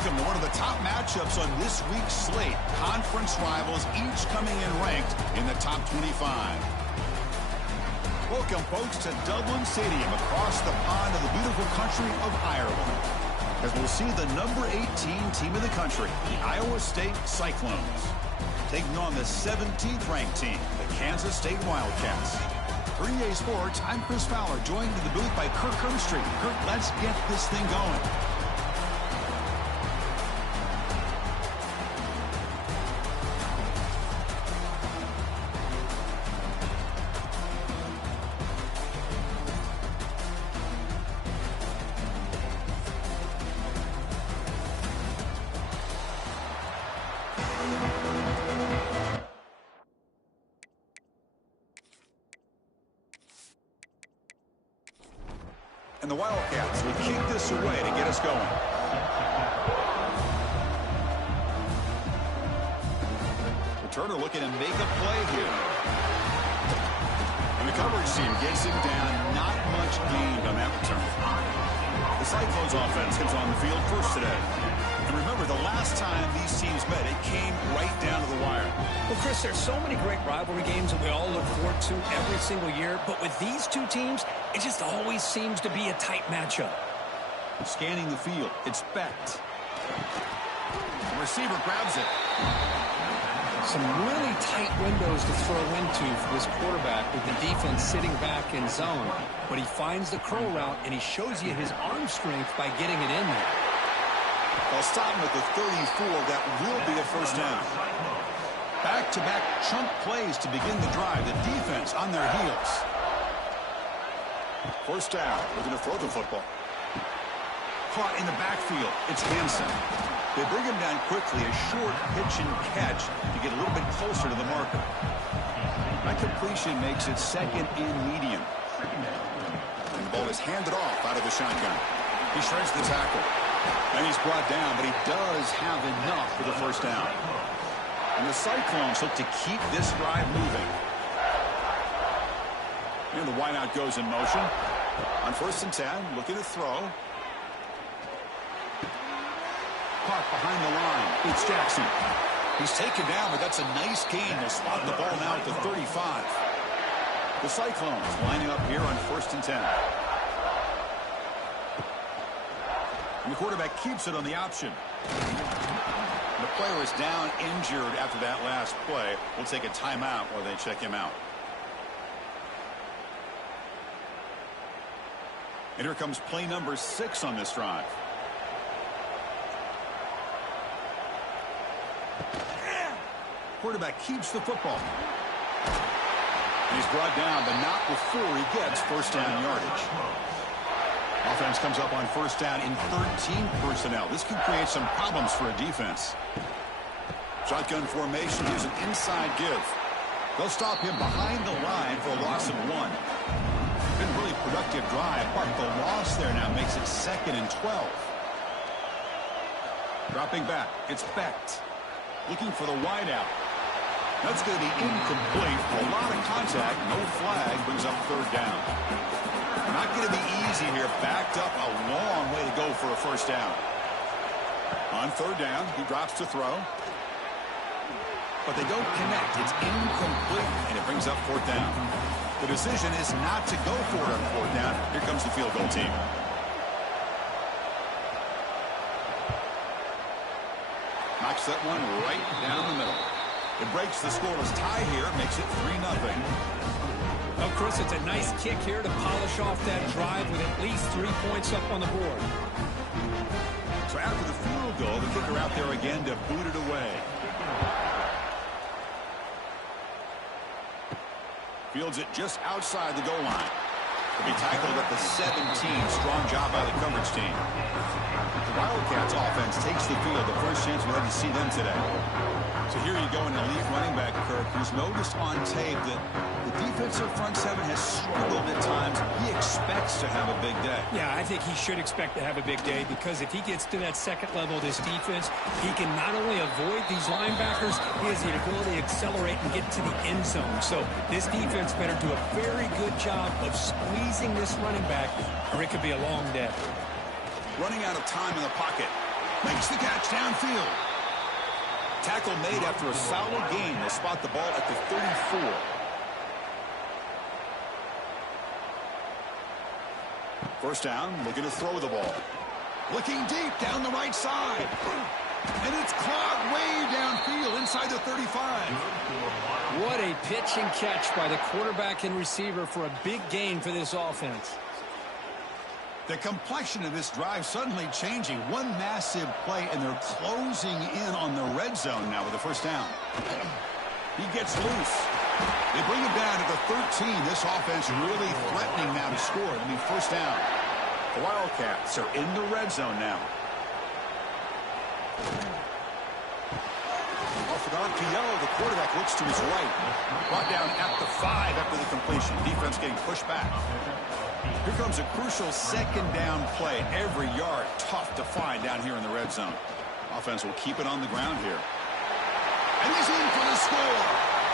Welcome to one of the top matchups on this week's slate. Conference rivals, each coming in ranked in the top 25. Welcome, folks, to Dublin Stadium across the pond of the beautiful country of Ireland, as we'll see the number 18 team in the country, the Iowa State Cyclones, taking on the 17th ranked team, the Kansas State Wildcats. For EA Sports, I'm Chris Fowler, joined in the booth by Kirk Hermstreet. Kirk, let's get this thing going. And the Wildcats will kick this away to get us going. Returner looking to make a play here. And the coverage team gets him down. Not much gained on that return. The Cyclones offense comes on the field first today. And remember, the last time these teams met, it came right down to the wire. Well, Chris, there's so many great rivalry games that we all look forward to every single year. But with these two teams, it just always seems to be a tight matchup. Scanning the field, it's Becht. The receiver grabs it. Some really tight windows to throw into for this quarterback with the defense sitting back in zone. But he finds the curl route, and he shows you his arm strength by getting it in there. They'll stop him at the 34. That will be a first down. Back-to-back chunk plays to begin the drive. The defense on their heels. First down. Looking to throw the football. Caught in the backfield. It's Hansen. They bring him down quickly. A short pitch and catch to get a little bit closer to the marker. That completion makes it second and medium. And the ball is handed off out of the shotgun. He shreds the tackle. And he's brought down, but he does have enough for the first down. And the Cyclones look to keep this drive moving. And the wideout goes in motion. On 1st and 10, looking to throw. Caught behind the line. It's Jackson. He's taken down, but that's a nice gain. They'll spot the ball now at the 35. The Cyclones lining up here on 1st and 10. And the quarterback keeps it on the option. The player is down injured after that last play. We'll take a timeout while they check him out. And here comes play number 6 on this drive. Quarterback keeps the football. And he's brought down, but not before he gets first down yardage. Offense comes up on first down in 13 personnel. This could create some problems for a defense. Shotgun formation gives an inside give. They'll stop him behind the line for a loss of 1. Been a really productive drive, but the loss there now makes it 2nd and 12. Dropping back, it's Becht. Looking for the wideout. That's going to be incomplete. A lot of contact, no flag, brings up 3rd down. Not going to be easy here. Backed up a long way to go for a first down. On 3rd down, he drops to throw. But they don't connect. It's incomplete, and it brings up 4th down. The decision is not to go for it on 4th down. Here comes the field goal team. Knocks that one right down the middle. It breaks the scoreless tie here, makes it 3-0. Well, Chris, it's a nice kick here to polish off that drive with at least 3 points up on the board. So after the field goal, the kicker out there again to boot it away. Fields it just outside the goal line. He'll be tackled at the 17. Strong job by the coverage team. The Wildcats offense takes the field. The first chance we had to see them today. So here you go in the lead running back, Kirk, who's noticed on tape that the defensive front seven has struggled at times. He expects to have a big day. Yeah, I think he should expect to have a big day because if he gets to that second level of this defense, he can not only avoid these linebackers, he has the ability to accelerate and get to the end zone. So this defense better do a very good job of squeezing this running back, or it could be a long day. Running out of time in the pocket. Makes the catch downfield. Tackle made after a solid gain. They'll spot the ball at the 34. First down, looking to throw the ball. Looking deep down the right side. And it's caught way downfield inside the 35. What a pitch and catch by the quarterback and receiver for a big gain for this offense. The complexion of this drive suddenly changing. One massive play, and they're closing in on the red zone now with the first down. He gets loose. They bring him down to the 13. This offense really threatening now to score. It'll be first down. The Wildcats are in the red zone now. Off an RPO, the quarterback looks to his right. Brought down at the 5 after the completion. Defense getting pushed back. Here comes a crucial second down play. Every yard tough to find down here in the red zone. Offense will keep it on the ground here. And he's in for the score.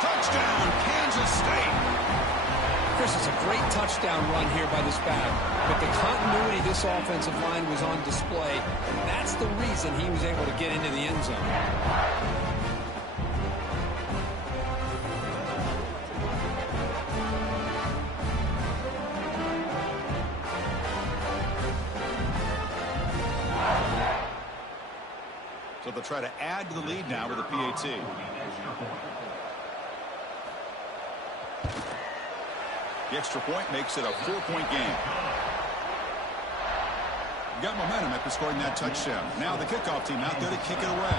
Touchdown, Kansas State. Chris, is a great touchdown run here by this back. But the continuity of this offensive line was on display. And that's the reason he was able to get into the end zone. So they'll try to add to the lead now with a PAT. The extra point makes it a 4-point game. Got momentum after scoring that touchdown. Now the kickoff team out there to kick it away.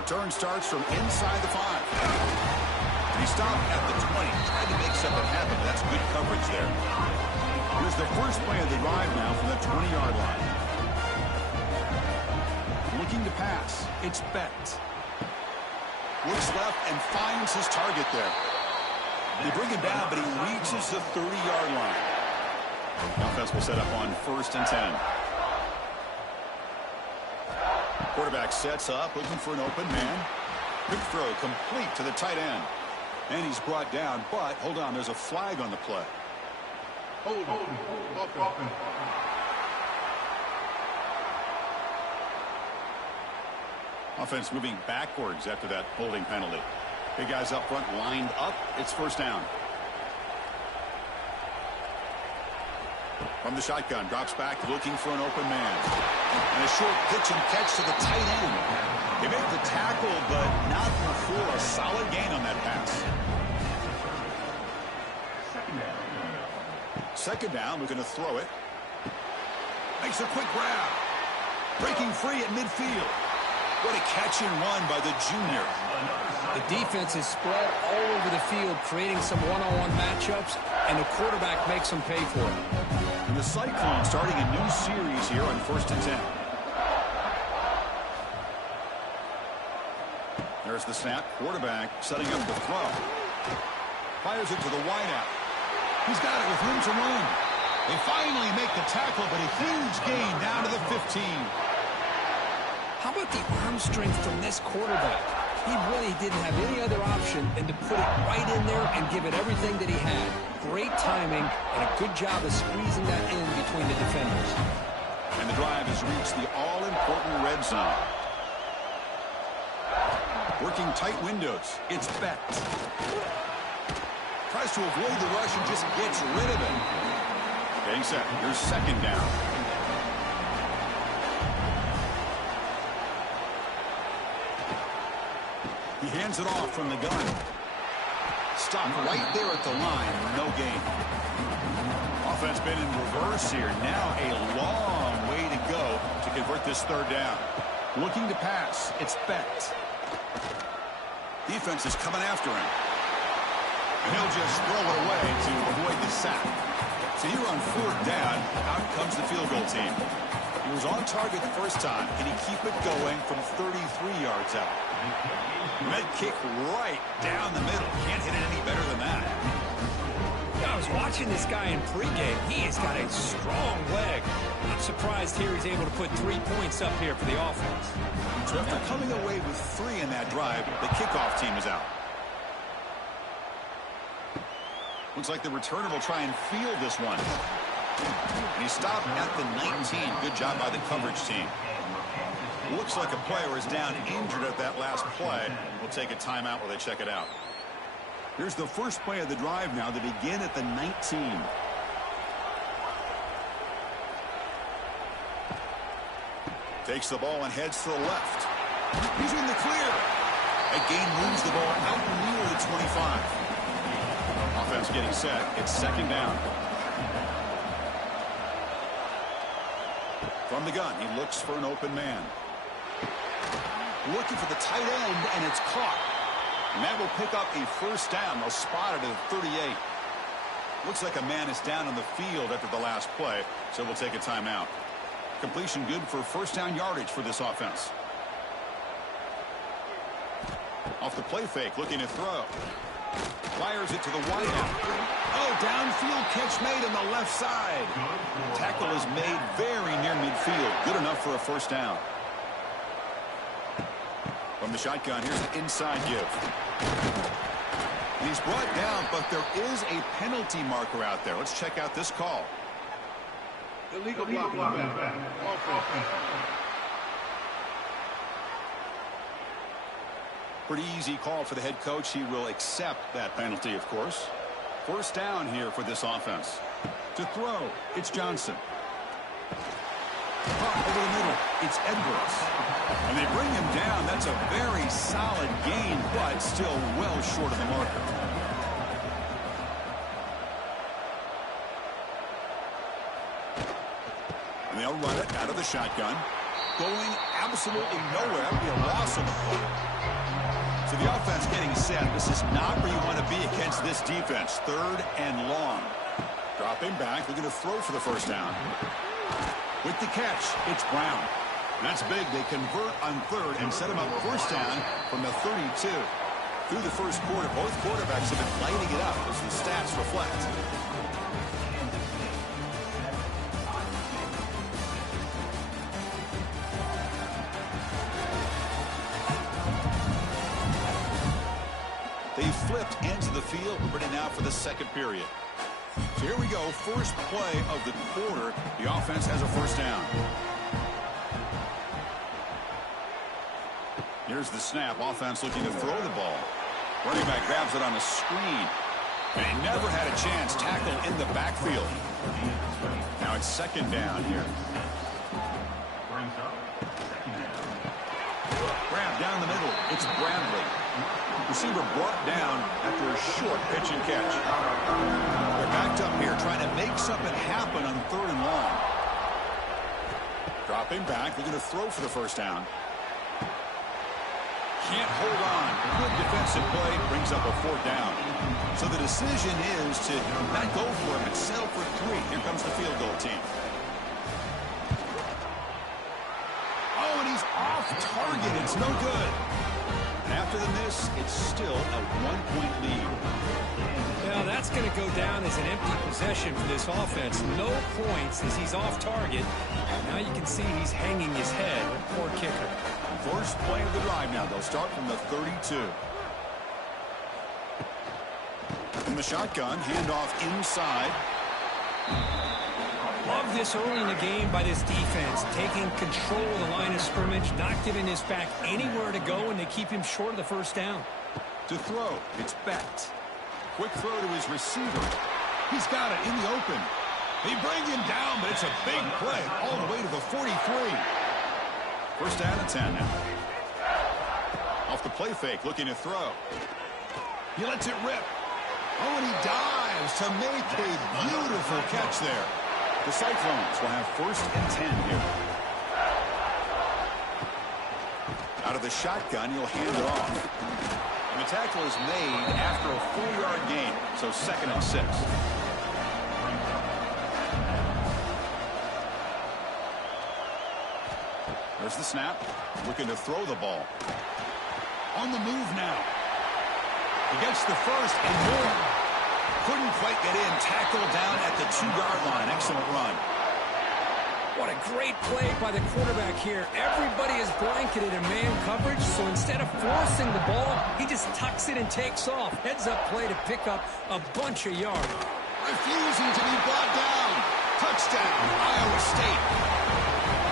Return starts from inside the 5. And he stopped at the 20. Tried to make something happen, but that's good coverage there. Here's the first play of the drive now from the 20-yard line. Looking to pass. It's Becht. Looks left and finds his target there. They bring him down, but he reaches the 30-yard line. The offense will set up on 1st and 10. Quarterback sets up, looking for an open man. Quick throw, complete to the tight end. And he's brought down, but hold on, there's a flag on the play. Hold on. Offense moving backwards after that holding penalty. Big guys up front lined up. It's first down. From the shotgun, drops back looking for an open man. And a short pitch and catch to the tight end. They make the tackle, but not before a solid gain on that pass. Second down, looking to throw it. Makes a quick grab. Breaking free at midfield. What a catch and run by the junior. The defense is spread all over the field, creating some one-on-one matchups, and the quarterback makes them pay for it. And the Cyclones starting a new series here on 1st and 10. There's the snap. Quarterback setting up the throw. Fires it to the wideout. He's got it with room to run. They finally make the tackle, but a huge gain down to the 15. How about the arm strength from this quarterback? He really didn't have any other option than to put it right in there and give it everything that he had. Great timing and a good job of squeezing that in between the defenders. And the drive has reached the all-important red zone. Working tight windows. It's Becht. Tries to avoid the rush and just gets rid of it. Getting set. Here's second down. He hands it off from the gun. Stopped right there at the line. No gain. Offense been in reverse here. Now a long way to go to convert this third down. Looking to pass. It's Becht. Defense is coming after him. And he'll just throw it away to avoid the sack. So here on 4th down, out comes the field goal team. He was on target the first time. Can he keep it going from 33 yards out? Med kick right down the middle. Can't hit it any better than that. Yeah, I was watching this guy in pregame. He has got a strong leg. I'm surprised here he's able to put 3 points up here for the offense. So after coming away with 3 in that drive, the kickoff team is out. Looks like the returner will try and field this one. And he stopped at the 19. Good job by the coverage team. Looks like a player is down injured at that last play. We'll take a timeout while they check it out. Here's the first play of the drive now to begin at the 19. Takes the ball and heads to the left. He's in the clear. That gain moves the ball out near the 25. Offense getting set. It's second down. From the gun, he looks for an open man. Looking for the tight end, and it's caught. And that will pick up a first down. They'll spot it at the 38. Looks like a man is down on the field after the last play, so we'll take a timeout. Completion good for first down yardage for this offense. Off the play fake, looking to throw. Fires it to the wideout. Oh, downfield catch made on the left side. Tackle is made very near midfield. Good enough for a first down. From the shotgun, here's an inside give. And he's brought down, but there is a penalty marker out there. Let's check out this call. Illegal blocking. Pretty easy call for the head coach. He will accept that penalty, of course. First down here for this offense. To throw, it's Johnson. Up over the middle, it's Edwards. And they bring him down. That's a very solid gain, but still well short of the marker. And they'll run it out of the shotgun. Going absolutely nowhere. That would be a loss of the ball. So the offense getting set. This is not where you want to be against this defense. Third and long. Dropping back. They're going to throw for the first down. With the catch, it's Brown. That's big. They convert on third and set him up first down from the 32. Through the first quarter, both quarterbacks have been lighting it up as the stats reflect. They flipped into the field. We're ready now for the second period. So here we go. First play of the quarter. The offense has a first down. Here's the snap. Offense looking to throw the ball. Running back grabs it on the screen. And he never had a chance. Tackle in the backfield. Now it's second down here. Grab down the middle. It's Bradley. Receiver brought down after a short pitch and catch. They're backed up here trying to make something happen on third and long. Dropping back. They're going to throw for the first down. Can't hold on. Good defensive play brings up a fourth down. So the decision is to not go for it, but settle for 3. Here comes the field goal team. Oh, and he's off target. It's no good. After the miss, it's still a 1-point lead. Well, that's going to go down as an empty possession for this offense. No points as he's off target. Now you can see he's hanging his head. Poor kicker. First play of the drive now. They'll start from the 32. In the shotgun, handoff inside. Love this early in the game by this defense, taking control of the line of scrimmage, not giving this back anywhere to go, and they keep him short of the first down. To throw, it's Becht. Quick throw to his receiver. He's got it in the open. They bring him down, but it's a big play all the way to the 43. First down and 10 now. Off the play fake, looking to throw. He lets it rip. Oh, and he dives to make a beautiful catch there. The Cyclones will have first and 10 here. Out of the shotgun, he'll hand it off. And the tackle is made after a 4-yard gain, so second and 6. There's the snap. Looking to throw the ball. On the move now. He gets the first and more. Couldn't quite get in. Tackle down at the 2-yard line. Excellent run. What a great play by the quarterback here. Everybody is blanketed in man coverage, so instead of forcing the ball, he just tucks it and takes off. Heads up play to pick up a bunch of yards. Refusing to be brought down. To Touchdown, Iowa State.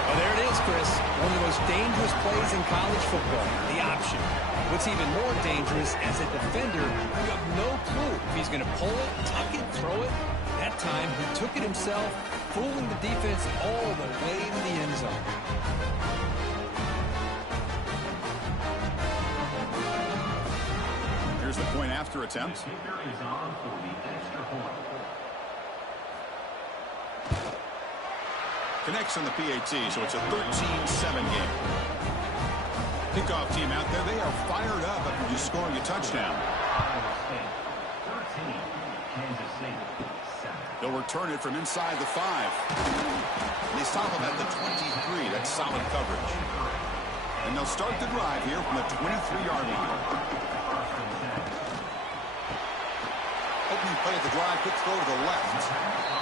Well, there it is, Chris. One of the most dangerous plays in college football, the option. What's even more dangerous, as a defender, you have no clue if he's going to pull it, tuck it, throw it. That time, he took it himself, fooling the defense all the way to the end zone. Here's the point after attempt. Connects on the PAT, so it's a 13-7 game. Kickoff team out there, they are fired up after just scoring a touchdown. They'll return it from inside the 5. They stop him at the 23. That's solid coverage. And they'll start the drive here from the 23-yard line. Opening play of the drive, quick throw to the left.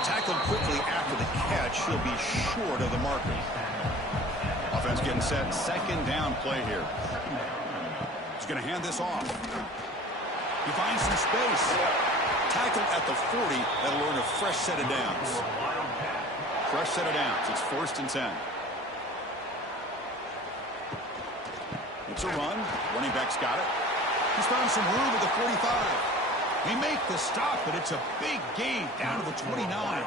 Tackled quickly after the catch. He'll be short of the marker. Offense getting set. Second down play here. He's going to hand this off. He finds some space. Tackled at the 40. That'll earn a fresh set of downs. Fresh set of downs. It's 1st and 10. It's a run. Running back's got it. He's found some room at the 45. They make the stop, but it's a big gain down to the 29.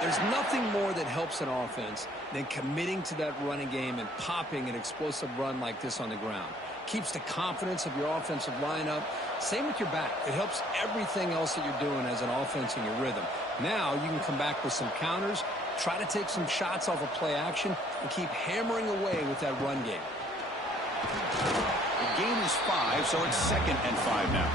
There's nothing more that helps an offense than committing to that running game and popping an explosive run like this on the ground. Keeps the confidence of your offensive lineup. Same with your back. It helps everything else that you're doing as an offense in your rhythm. Now you can come back with some counters, try to take some shots off of play action, and keep hammering away with that run game. The gain is 5, so it's 2nd and 5 now.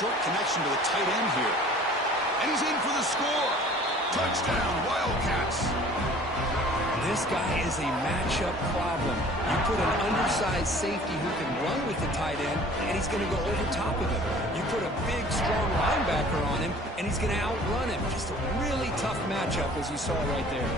Short connection to the tight end here. And he's in for the score. Touchdown, Wildcats. This guy is a matchup problem. You put an undersized safety who can run with the tight end, and he's going to go over top of him. You put a big, strong linebacker on him, and he's going to outrun him. Just a really tough matchup, as you saw right there.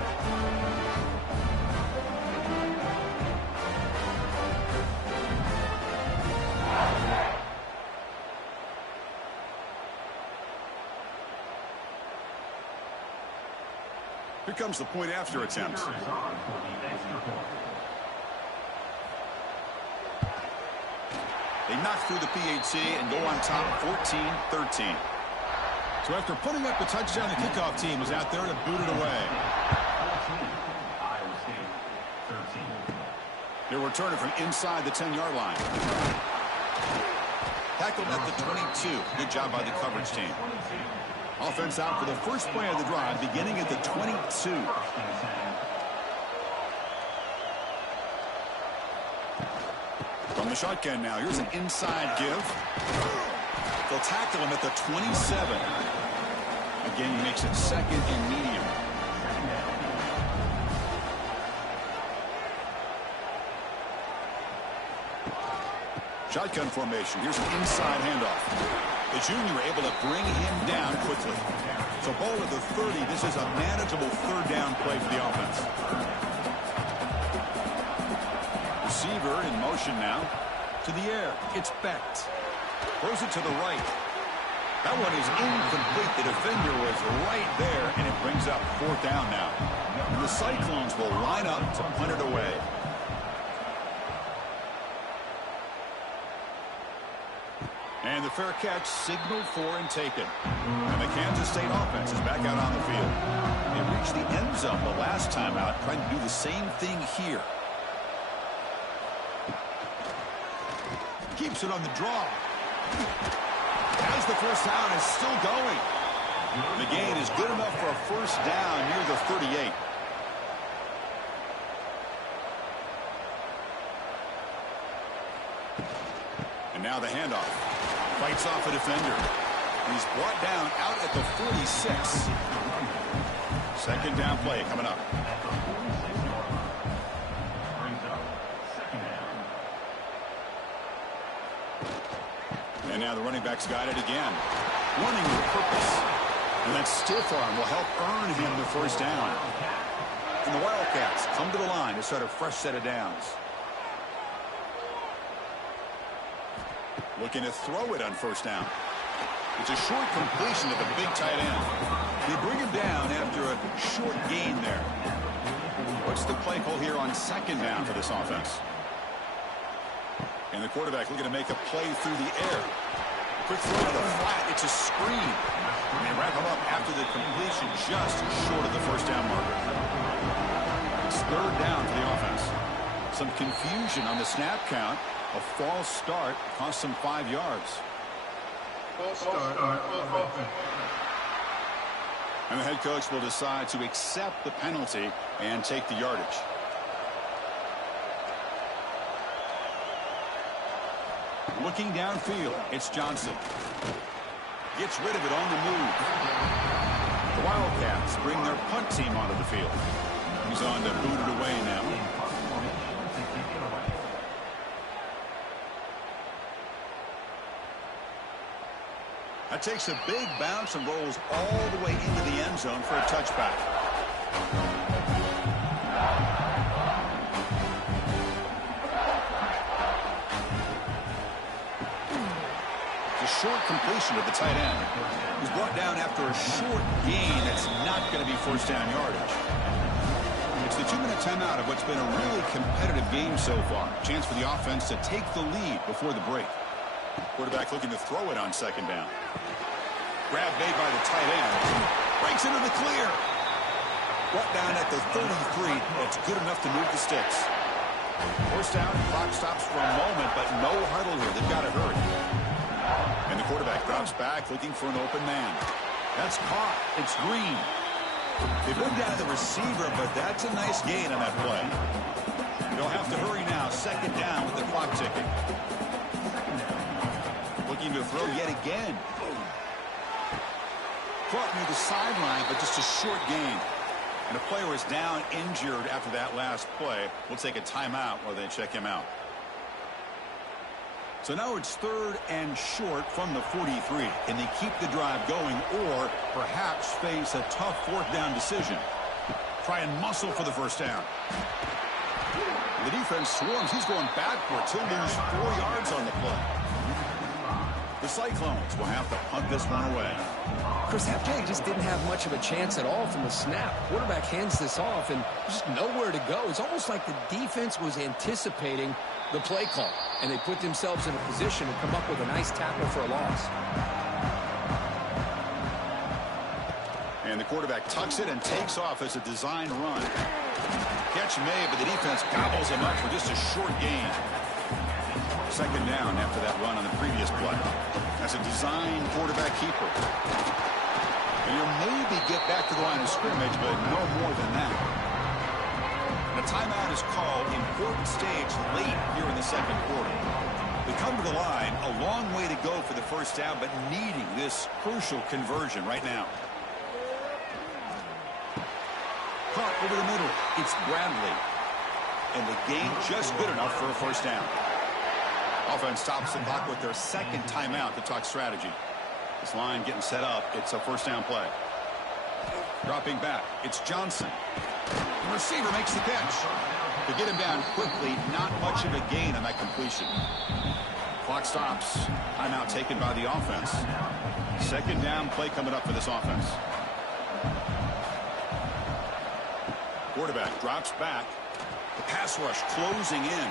Here comes the point after attempt. They knock through the PAT and go on top 14-13. So after putting up the touchdown, the kickoff team is out there to boot it away. They'll return it from inside the 10-yard line. Tackled at the 22. Good job by the coverage team. Offense out for the first play of the drive, beginning at the 22. From the shotgun now, here's an inside give. They'll tackle him at the 27. Again, he makes it 2nd and medium. Shotgun formation. Here's an inside handoff. The junior able to bring him down quickly. So ball at the 30. This is a manageable 3rd down play for the offense. Receiver in motion now. To the air. It's Becht. Throws it to the right. That one is incomplete. The defender was right there, and it brings up 4th down now. And the Cyclones will line up to punt it away. And the fair catch signaled for and taken. And the Kansas State offense is back out on the field. They reached the end zone the last time out, trying to do the same thing here. Keeps it on the draw. As the first down is still going. The gain is good enough for a first down near the 38. And now the handoff. Fights off a defender. He's brought down out at the 46. 2nd down play coming up. And now the running back's got it again. Running with purpose. And that stiff arm will help earn him the first down. And the Wildcats come to the line to start a fresh set of downs. Looking to throw it on first down. It's a short completion to the big tight end. They bring him down after a short gain there. What's the play call here on second down for this offense? And the quarterback looking to make a play through the air. Quick throw to the flat. It's a screen. And they wrap him up after the completion just short of the first down marker. It's third down for the offense. Some confusion on the snap count. A false start cost them 5 yards. False start. And the head coach will decide to accept the penalty and take the yardage. Looking downfield, it's Johnson. Gets rid of it on the move. The Wildcats bring their punt team onto the field. He's on to boot it away now. That takes a big bounce and rolls all the way into the end zone for a touchback. It's a short completion to the tight end. He's brought down after a short gain that's not going to be first down yardage. It's the 2-minute timeout of what's been a really competitive game so far. Chance for the offense to take the lead before the break. Quarterback looking to throw it on second down. Grab made by the tight end. Breaks into the clear. Brought down at the 33. That's good enough to move the sticks. First down, clock stops for a moment, but no huddle here. They've got to hurry. And the quarterback drops back looking for an open man. That's caught. It's Green. They bring down the receiver, but that's a nice gain on that play. They'll have to hurry now. Second down with the clock ticking. Looking to throw yet again. Caught near the sideline, but just a short gain. And a player is down injured after that last play. We'll take a timeout while they check him out. So now it's third and short from the 43. Can they keep the drive going or perhaps face a tough fourth down decision? Try and muscle for the first down. The defense swarms. He's going backwards. He'll lose 4 yards on the play. The Cyclones will have to punt this one away. Chris, that play just didn't have much of a chance at all from the snap. Quarterback hands this off and just nowhere to go. It's almost like the defense was anticipating the play call, and they put themselves in a position to come up with a nice tackle for a loss. And the quarterback tucks it and takes off as a designed run. Catch made, but the defense gobbles him up for just a short gain. Second down after that run on the previous play. That's a designed quarterback keeper. And you'll maybe get back to the line of scrimmage, but no more than that. The timeout is called. Important stage late here in the second quarter. They come to the line, a long way to go for the first down, but needing this crucial conversion right now. Caught over the middle. It's Bradley. And the gain just good enough for a first down. Offense stops the clock with their second timeout to talk strategy. This line getting set up. It's a first down play. Dropping back. It's Johnson. The receiver makes the catch. To get him down quickly, not much of a gain on that completion. Clock stops. Timeout taken by the offense. Second down play coming up for this offense. Quarterback drops back. The pass rush closing in.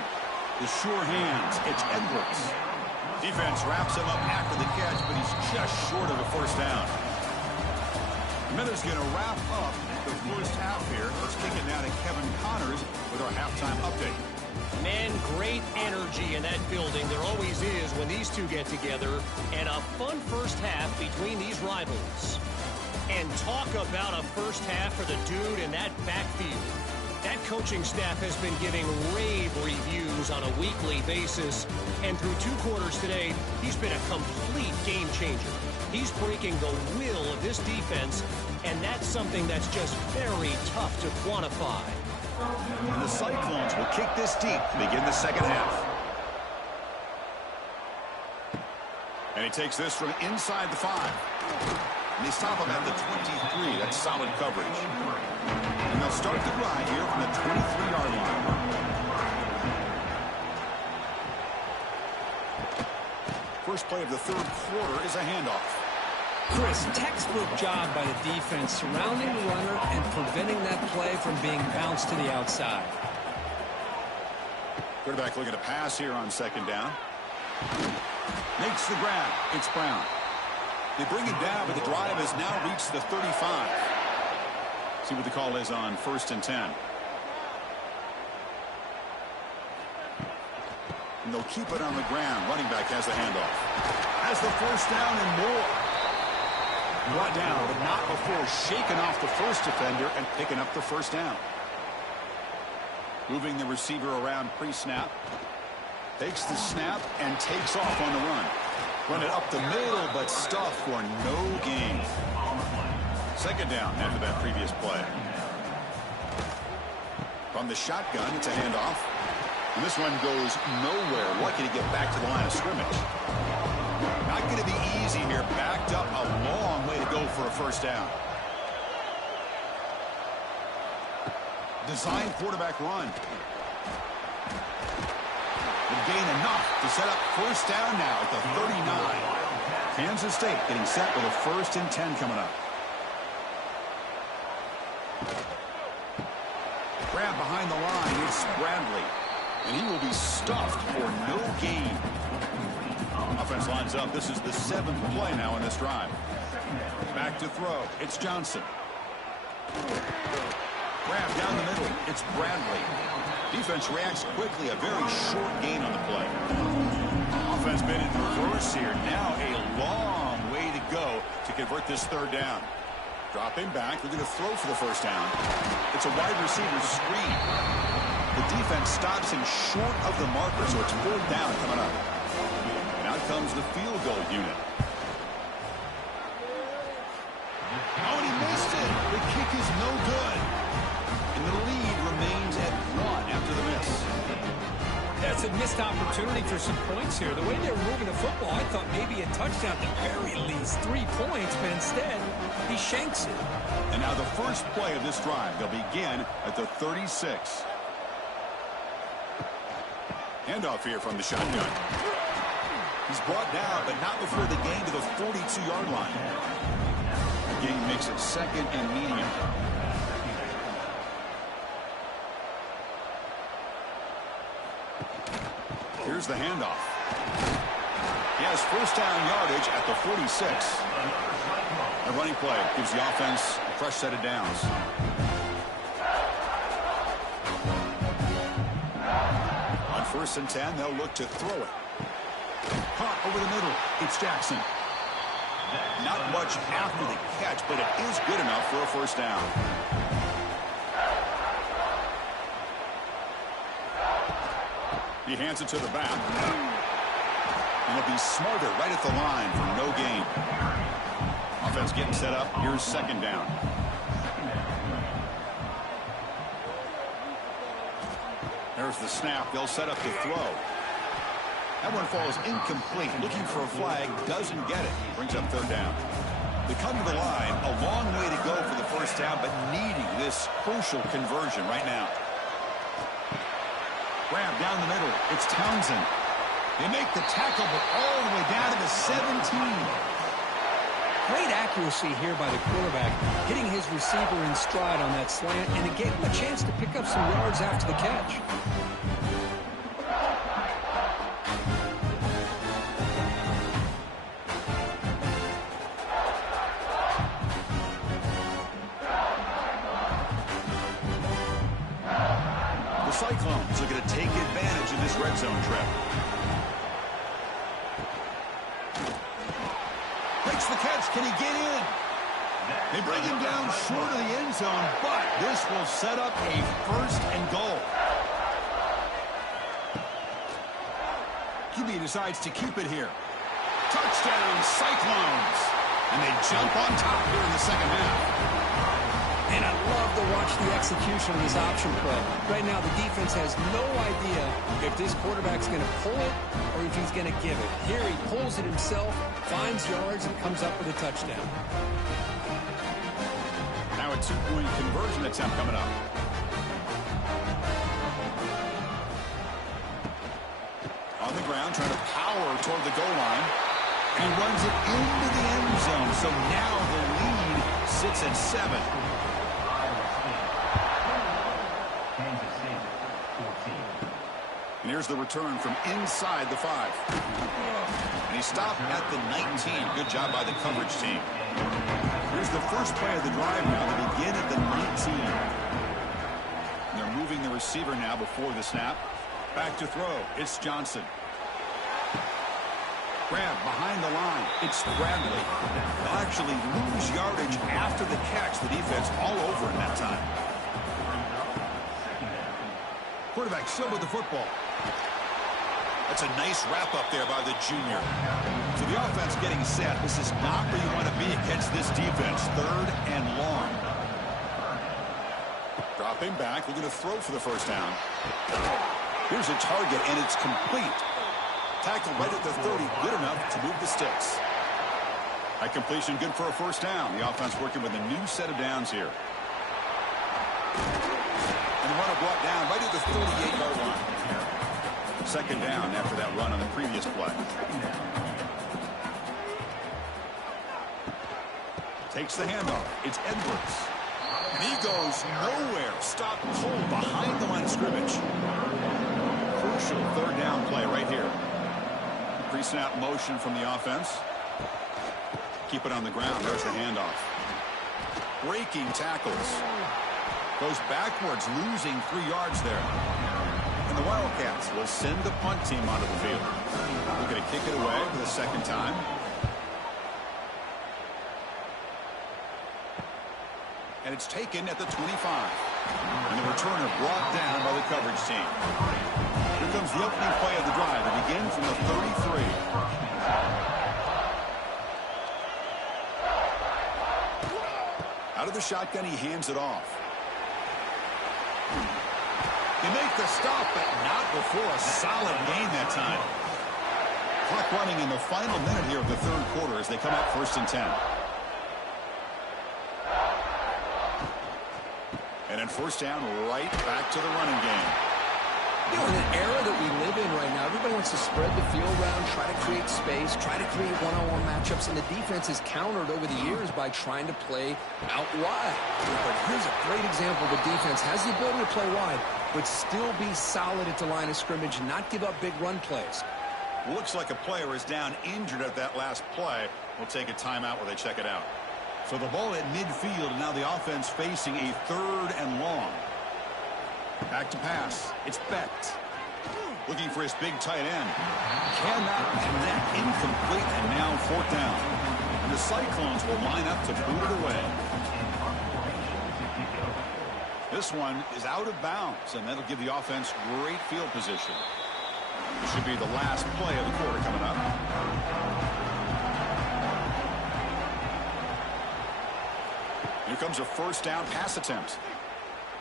The sure hands. It's Edwards. Defense wraps him up after the catch, but he's just short of a first down. Miller's going to wrap up the first half here. Let's kick it now to Kevin Connors with our halftime update. Man, great energy in that building. There always is when these two get together. And a fun first half between these rivals. And talk about a first half for the dude in that backfield. That coaching staff has been giving rave reviews on a weekly basis. And through 2 quarters today, he's been a complete game changer. He's breaking the will of this defense, and that's something that's just very tough to quantify. And the Cyclones will kick this deep to begin the second half. And he takes this from inside the 5. And they stop him at the 23. That's solid coverage. And they'll start the drive here from the 23-yard line. first play of the third quarter is a handoff. Chris, textbook job by the defense surrounding the runner and preventing that play from being bounced to the outside. Quarterback looking to pass here on second down. Makes the grab. It's Brown. They bring him down, but the drive has now reached the 35. See what the call is on 1st and 10. And they'll keep it on the ground. Running back has the handoff. Has the first down and more. Brought down, but not before shaking off the first defender and picking up the first down. Moving the receiver around pre-snap. Takes the snap and takes off on the run. Run it up the middle, but stuffed for no gain. Second down after that previous play. From the shotgun, it's a handoff. And this one goes nowhere. Lucky to get back to the line of scrimmage. Not going to be easy here. Backed up a long way to go for a first down. Design quarterback run. Will gain enough to set up first down now at the 39. Kansas State getting set with a 1st and 10 coming up. Grab behind the line. It's Bradley. And he will be stuffed for no gain. Offense lines up. This is the 7th play now in this drive. Back to throw. It's Johnson. Grab down the middle. It's Bradley. Defense reacts quickly. A very short gain on the play. Offense been in reverse here. Now a long way to go to convert this third down. Dropping back. They're going to throw for the first down. It's a wide receiver screen. The defense stops him short of the marker, so it's 4th down coming up. And out comes the field goal unit. Oh, and he missed it. The kick is no good. And the lead remains at 1 after the miss. That's a missed opportunity for some points here. The way they were moving the football, I thought maybe a touchdown, at the very least 3 points, but instead, he shanks it. And now the first play of this drive, they'll begin at the 36. Handoff here from the shotgun. He's brought down, but not before the gain to the 42-yard line. The gain makes it 2nd and medium. Here's the handoff. He has first down yardage at the 46. A running play gives the offense a fresh set of downs. On 1st and 10, they'll look to throw it. Caught over the middle. It's Jackson. Not much after the catch, but it is good enough for a first down. He hands it to the back. And he'll be smarter right at the line for no gain. Offense getting set up. Here's 2nd down. There's the snap. They'll set up the throw. That one falls incomplete. Looking for a flag. Doesn't get it. Brings up 3rd down. They come to the line. A long way to go for the first down, but needing this crucial conversion right now. Grab down the middle. It's Townsend. They make the tackle, but all the way down to the 17. Great accuracy here by the quarterback, hitting his receiver in stride on that slant, and it gave him a chance to pick up some yards after the catch. The Cyclones are going to take advantage of this red zone trip. Makes the catch. Can he get in? They bring him down short of the end zone, but this will set up a 1st and goal. QB decides to keep it here. Touchdown, Cyclones. And they jump on top here in the second half. And I love to watch the execution of this option play. Right now, the defense has no idea if this quarterback's going to pull it or if he's going to give it. Here, he pulls it himself, finds yards, and comes up with a touchdown. Now a 2-point conversion attempt coming up. On the ground, ground, trying to power toward the goal line. And he runs it into the end zone. So now the lead sits at 7. And here's the return from inside the 5. And he stopped at the 19. Good job by the coverage team. Here's the first play of the drive now. They begin at the 19. And they're moving the receiver now before the snap. Back to throw. It's Johnson. Grab behind the line. It's Bradley. They'll actually lose yardage after the catch. The defense all over in that time. Quarterback still with the football. That's a nice wrap-up there by the junior. So the offense getting set. This is not where you want to be against this defense. 3rd and long. Dropping back, looking to throw for the first down. Here's a target, and it's complete. Tackled right at the 30, good enough to move the sticks. That completion good for a first down. The offense working with a new set of downs here. And the runner brought down right at the 38-yard line. Second down after that run on the previous play. Takes the handoff. It's Edwards. And he goes nowhere. Stopped cold behind the line of scrimmage. Crucial 3rd down play right here. Pre-snap motion from the offense. Keep it on the ground. There's the handoff. Breaking tackles. Goes backwards, losing 3 yards there. And the Wildcats will send the punt team onto the field. They're going to kick it away for the second time. And it's taken at the 25. And the returner brought down by the coverage team. Here comes the opening play of the drive. It begins from the 33. Out of the shotgun, he hands it off. You make the stop, but not before a solid gain that time. Clock running in the final minute here of the 3rd quarter as they come up 1st and 10. And then first down, right back to the running game. You know, in an era that we live in right now, everybody wants to spread the field around, try to create space, try to create one-on-one matchups, and the defense is countered over the years by trying to play out wide. But here's a great example. The defense has the ability to play wide, but still be solid at the line of scrimmage and not give up big run plays. Looks like a player is down injured at that last play. We'll take a timeout while they check it out. So the ball at midfield, and now the offense facing a 3rd and long. Back to pass. It's Becht. Looking for his big tight end. Cannot connect. Incomplete, and now 4th down. And the Cyclones will line up to boot it away. This one is out of bounds, and that'll give the offense great field position. This should be the last play of the quarter coming up. Here comes a first down pass attempt.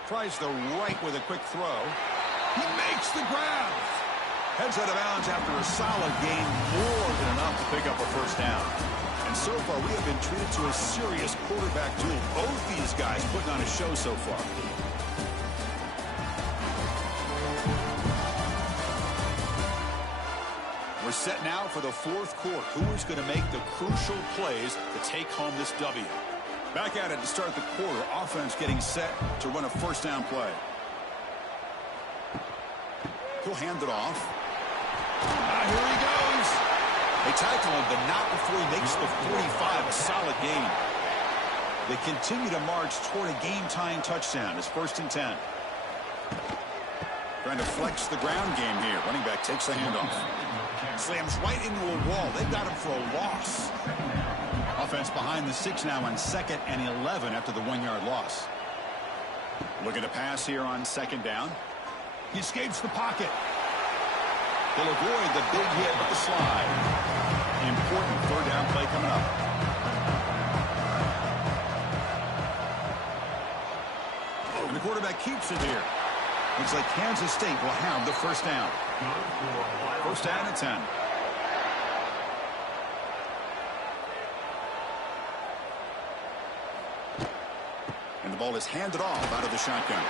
Tries the right with a quick throw. He makes the grab. Heads out of bounds after a solid gain, more than enough to pick up a first down. And so far, we have been treated to a serious quarterback duel. Both these guys putting on a show so far. We're set now for the 4th quarter. Who is going to make the crucial plays to take home this W? Back at it to start the quarter. Offense getting set to run a first down play. He'll hand it off. Here he goes. They tackle him, but not before he makes the 45. A solid gain. They continue to march toward a game-tying touchdown. It's 1st and 10. Trying to flex the ground game here. Running back takes the handoff. Slams right into a wall. They've got him for a loss. Offense behind the 6 now on 2nd and 11 after the 1-yard loss. Looking to pass here on 2nd down. He escapes the pocket. He'll avoid the big hit with the slide. Important 3rd down play coming up. And the quarterback keeps it here. Looks like Kansas State will have the first down. First down and 10. And the ball is handed off out of the shotgun.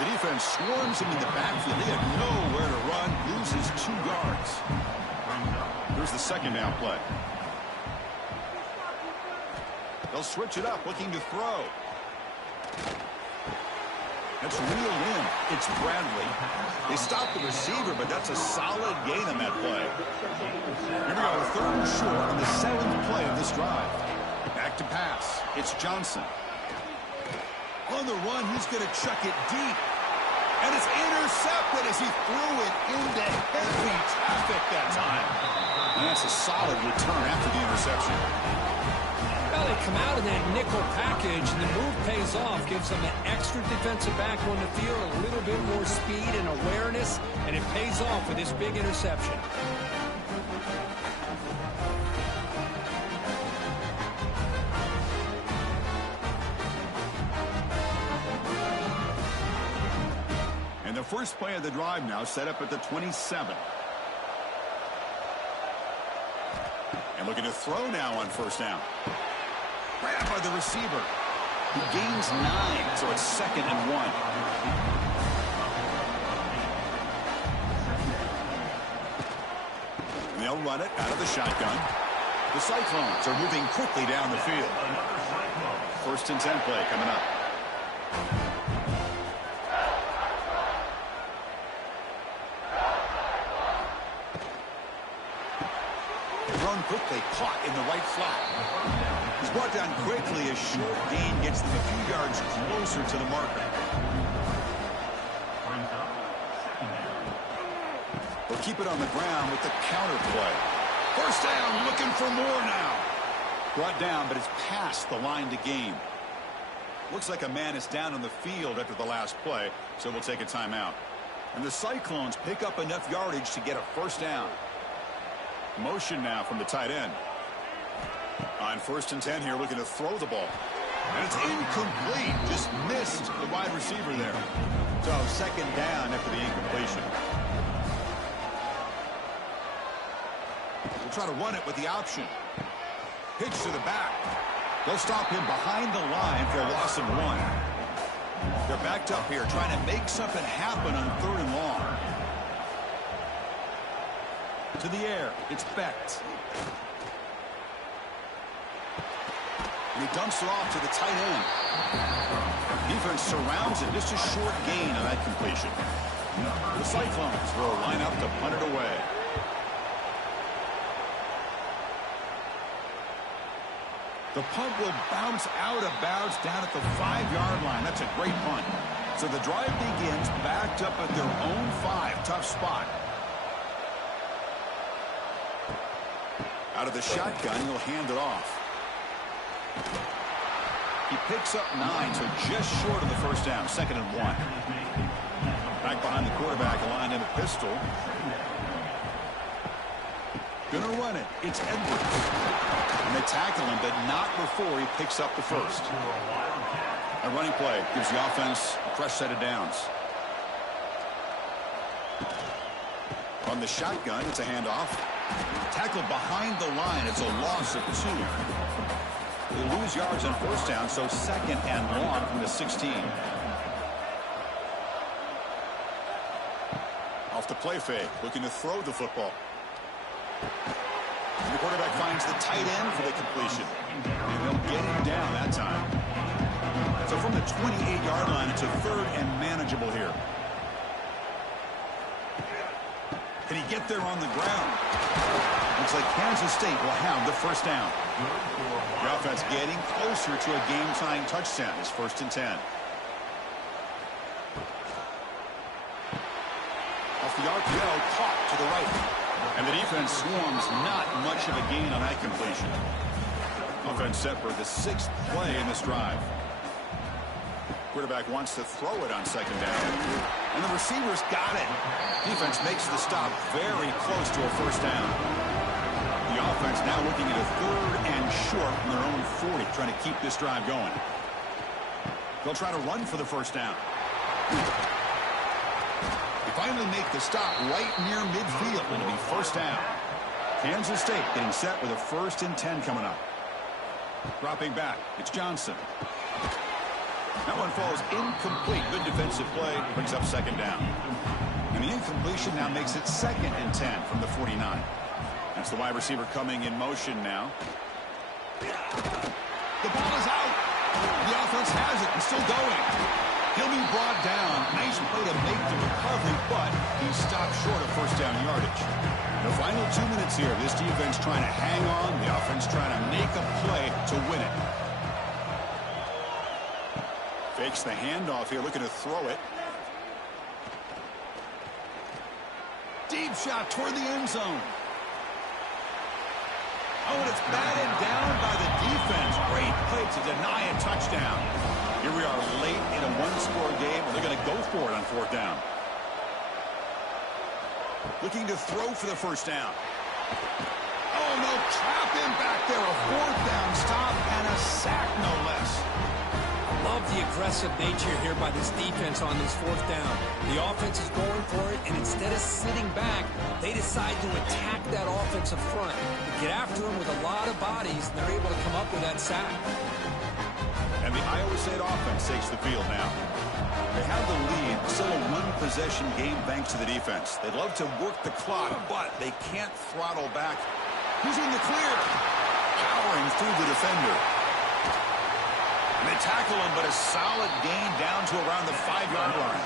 The defense swarms him in the backfield. They have nowhere to run. Loses 2 yards. second down play. They'll switch it up, looking to throw. That's reeled in. It's Bradley. They stopped the receiver, but that's a solid gain on that play. Here we go, third and short on the 7th play of this drive. Back to pass. It's Johnson. On the run, he's going to chuck it deep. And it's intercepted as he threw it into heavy traffic that time. And that's a solid return after the interception. Well, they come out in that nickel package, and the move pays off. Gives them an extra defensive back on the field, a little bit more speed and awareness, and it pays off with this big interception. And the first play of the drive now set up at the 27. And looking to throw now on first down. Grabbed by the receiver. He gains 9, so it's 2nd and 1. And they'll run it out of the shotgun. The Cyclones are moving quickly down the field. 1st and 10 play coming up. Thrown quickly, caught in the right flat. He's brought down quickly. A short gain gets them a few yards closer to the marker. They'll keep it on the ground with the counter play. First down, looking for more now. Brought down, but it's past the line to gain. Looks like a man is down on the field after the last play, so we'll take a timeout. And the Cyclones pick up enough yardage to get a first down. Motion now from the tight end. On 1st and 10 here, looking to throw the ball. And it's incomplete. Just missed the wide receiver there. So 2nd down after the incompletion. We'll try to run it with the option. Pitch to the back. They'll stop him behind the line for a loss of 1. They're backed up here trying to make something happen on 3rd and long. To the air, it's Becht. And he dumps it off to the tight end. Defense surrounds it. Just a short gain on that completion. The Cyclones will line up to punt it away. The punt will bounce out of bounds down at the 5-yard line. That's a great punt. So the drive begins backed up at their own 5. Tough spot. Out of the shotgun, he'll hand it off. He picks up 9, so just short of the first down. 2nd and 1. Back behind the quarterback, aligned in a pistol. Gonna run it. It's Edwards. And they tackle him, but not before he picks up the first. A running play gives the offense a fresh set of downs. On the shotgun, it's a handoff. Tackled behind the line. It's a loss of 2. They lose yards on first down, so 2nd and long from the 16. Off the play fake, looking to throw the football. And the quarterback finds the tight end for the completion. And they'll get him down that time. So from the 28-yard line, it's a 3rd and manageable here. Can he get there on the ground? Looks like Kansas State will have the first down. The offense getting closer to a game-tying touchdown. It's 1st and 10. Off the RPO, caught to the right. And the defense swarms, not much of a gain on that completion. Offense set for the 6th play in this drive. Quarterback wants to throw it on 2nd down. And the receiver's got it. Defense makes the stop very close to a first down. The offense now looking at a 3rd and short from their own 40, trying to keep this drive going. They'll try to run for the first down. They finally make the stop right near midfield, and it'll be first down. Kansas State getting set with a 1st and 10 coming up. Dropping back, it's Johnson. That one falls incomplete. Good defensive play, brings up 2nd down. And the incompletion now makes it 2nd and 10 from the 49. That's the wide receiver coming in motion now. The ball is out. The offense has it and still going. He'll be brought down. Nice play to make the recovery, but he stopped short of first down yardage. The final 2 minutes here. This defense trying to hang on. The offense trying to make a play to win it. Fakes the handoff here, looking to throw it. Deep shot toward the end zone. Oh, and it's batted down by the defense. Great play to deny a touchdown. Here we are late in a one-score game, and they're going to go for it on fourth down. Looking to throw for the first down. Oh, no, trap him back there. A fourth down stop and a sack, no less. Love the aggressive nature here by this defense on this fourth down. The offense is going for it, and instead of sitting back, they decide to attack that offensive front. They get after them with a lot of bodies, and they're able to come up with that sack. And the Iowa State offense takes the field now. They have the lead, still a one-possession game thanks to the defense. They'd love to work the clock, but they can't throttle back. Who's in the clear? Powering through the defender. And they tackle him, but a solid gain down to around the 5-yard line.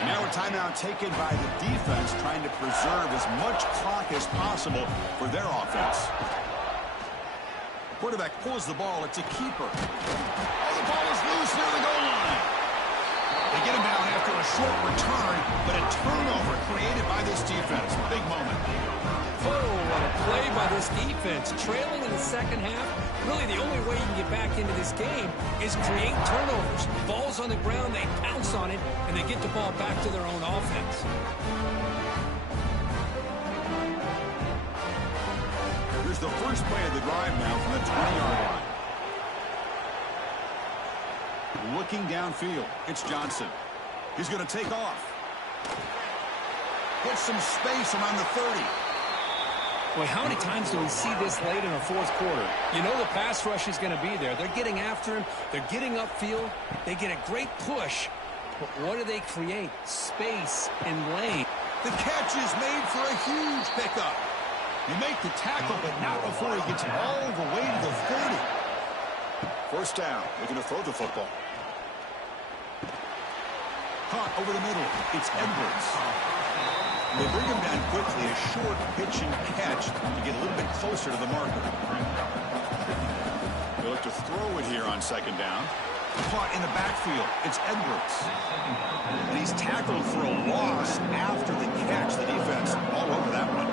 And now a timeout taken by the defense, trying to preserve as much clock as possible for their offense. Quarterback pulls the ball. It's a keeper. Oh, the ball is loose near the goal line. They get him down after a short return, but a turnover created by this defense. Big moment. Oh, what a play by this defense. Trailing in the second half, really the only way you can get back into this game is create turnovers. Ball's on the ground, they pounce on it, and they get the ball back to their own offense. Here's the first play of the drive now from the 20-yard line. Looking downfield, it's Johnson. He's going to take off. Get some space around the 30. Boy, how many times do we see this late in the fourth quarter? You know the pass rush is going to be there. They're getting after him. They're getting upfield. They get a great push. But what do they create? Space and lane. The catch is made for a huge pickup. You make the tackle, but not before he gets all the way to the 30. First down. They're going to throw the football. Caught over the middle. It's Edwards. They bring him down quickly. A short pitch and catch to get a little bit closer to the marker. They look to throw it here on second down. Caught in the backfield. It's Edwards. And he's tackled for a loss after the catch. The defense all over that one.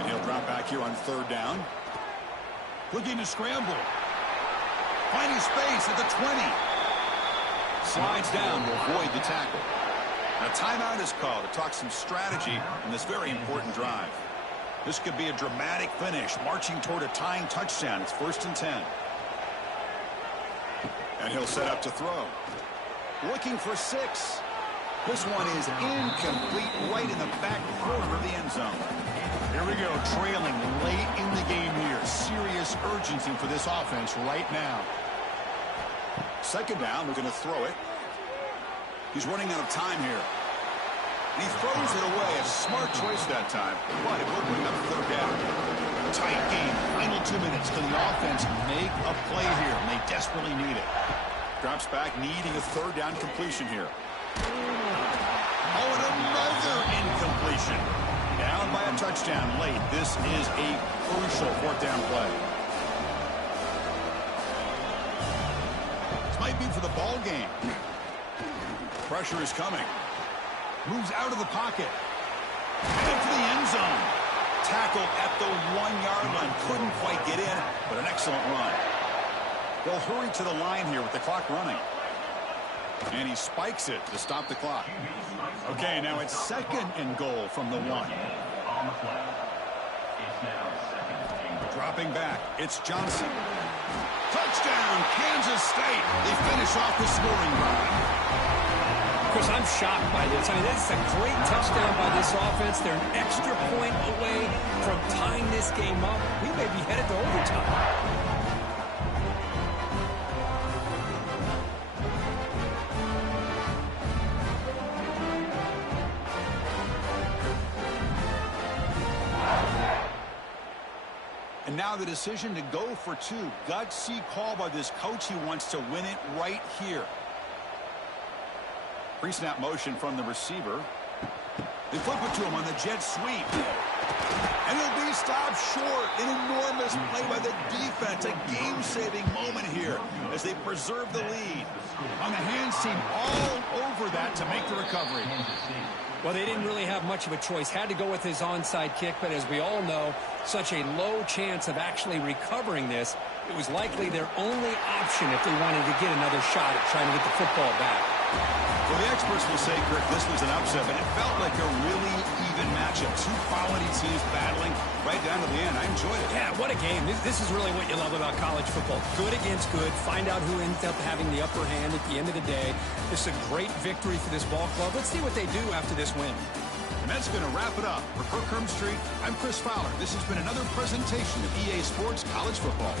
And he'll drop back here on third down. Looking to scramble. Finding space at the 20. Slides down to avoid the tackle. A timeout is called to talk some strategy in this very important drive. This could be a dramatic finish, marching toward a tying touchdown. It's 1st and 10. And he'll set up to throw. Looking for 6. This one is incomplete, right in the back corner of the end zone. Here we go, trailing late in the game here. Serious urgency for this offense right now. Second down, we're going to throw it. He's running out of time here. He throws it away. A smart choice that time, but it will bring up third down. Tight game. Final 2 minutes. Can the offense make a play here? And they desperately need it. Drops back, needing a third down completion here. Oh, and another incompletion. Down by a touchdown late. This is a crucial fourth down play. This might be for the ball game. Pressure is coming. Moves out of the pocket. Headed for the end zone. Tackled at the 1-yard line. Couldn't quite get in, but an excellent run. They'll hurry to the line here with the clock running. And he spikes it to stop the clock. Okay, now it's 2nd and goal from the 1. Dropping back, it's Johnson. Touchdown, Kansas State. They finish off the scoring drive. Chris, I'm shocked by this. I mean, this is a great touchdown by this offense. They're an extra point away from tying this game up. We may be headed to overtime. And now the decision to go for two. Gutsy call by this coach. He wants to win it right here. Pre-snap motion from the receiver. They flip it to him on the jet sweep. And he'll be stopped short. An enormous play by the defense. A game-saving moment here as they preserve the lead. On the hands team all over that to make the recovery. Well, they didn't really have much of a choice. Had to go with his onside kick, but as we all know, such a low chance of actually recovering this. It was likely their only option if they wanted to get another shot at trying to get the football back. Well, the experts will say, Kirk, this was an upset, but it felt like a really even matchup. Two quality teams battling right down to the end. I enjoyed it. Yeah, what a game. This is really what you love about college football. Good against good. Find out who ends up having the upper hand at the end of the day. This is a great victory for this ball club. Let's see what they do after this win. And that's going to wrap it up. For Kirk Street, I'm Chris Fowler. This has been another presentation of EA Sports College Football.